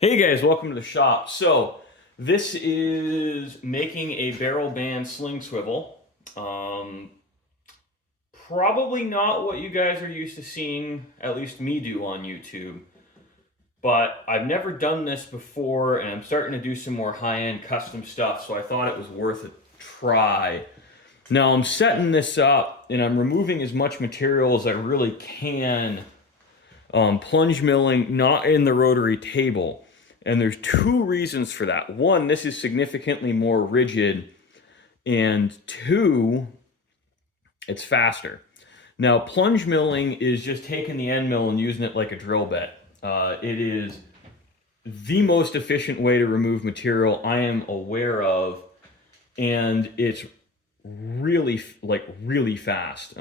Hey guys, welcome to the shop. So this is making a barrel band sling swivel. Um, Probably not what you guys are used to seeing, at least me do on YouTube. But I've never done this before, and I'm starting to do some more high-end custom stuff, so I thought it was worth a try. Now I'm setting this up, and I'm removing as much material as I really can, plunge milling, not in the rotary table. And there's two reasons for that. One, this is significantly more rigid, and two, it's faster. Now, plunge milling is just taking the end mill and using it like a drill bit. It is the most efficient way to remove material I am aware of, and it's really fast,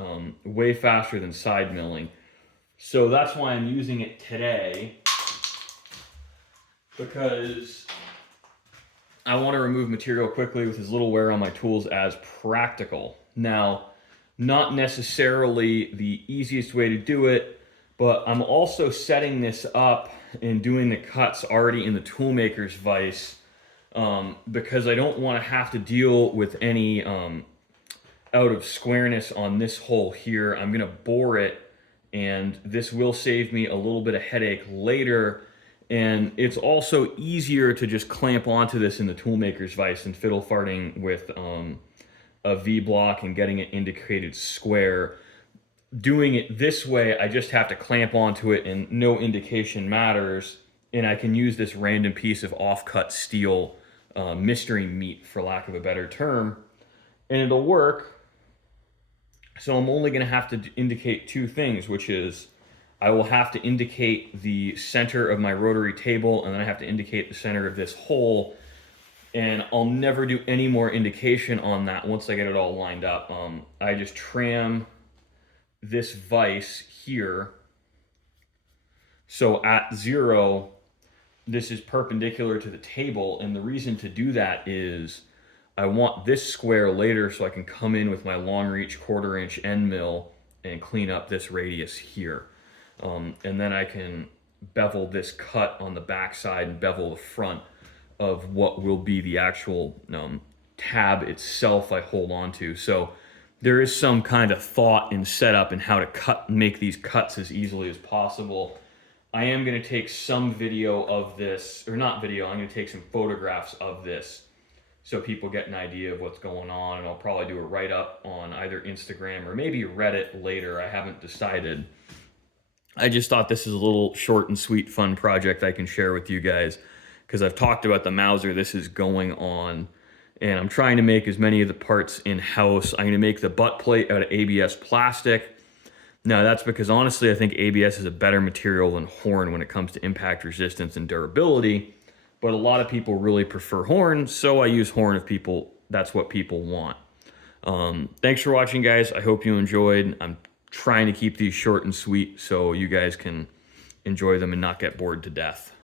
way faster than side milling. So that's why I'm using it today, because I want to remove material quickly with as little wear on my tools as practical. Now, not necessarily the easiest way to do it, but I'm also setting this up and doing the cuts already in the toolmaker's vise, because I don't want to have to deal with any out of squareness on this hole here. I'm going to bore it, and this will save me a little bit of headache later. And it's also easier to just clamp onto this in the toolmaker's vise than fiddle farting with a V block and getting it indicated square. Doing it this way, I just have to clamp onto it and no indication matters. And I can use this random piece of off-cut steel, mystery meat, for lack of a better term, and it'll work. So I'm only going to have to indicate two things, which is I will have to indicate the center of my rotary table, and then I have to indicate the center of this hole. And I'll never do any more indication on that once I get it all lined up. I just tram this vise here. So at zero, this is perpendicular to the table. And the reason to do that is I want this square later so I can come in with my long reach 1/4 inch end mill and clean up this radius here. And then I can bevel this cut on the back side and bevel the front of what will be the actual tab itself I hold on to. So there is some kind of thought and setup in how to make these cuts as easily as possible. I am going to take some video of this, or not video, I'm going to take some photographs of this so people get an idea of what's going on, and I'll probably do a write-up on either Instagram or maybe Reddit later. I haven't decided. I just thought this is a little short and sweet fun project I can share with you guys, because I've talked about the Mauser this is going on, and I'm trying to make as many of the parts in-house. I'm going to make the butt plate out of ABS plastic. Now, that's because honestly I think ABS is a better material than horn when it comes to impact resistance and durability, but a lot of people really prefer horn, so I use horn if that's what people want. Thanks for watching, guys. I hope you enjoyed. I'm trying to keep these short and sweet so you guys can enjoy them and not get bored to death.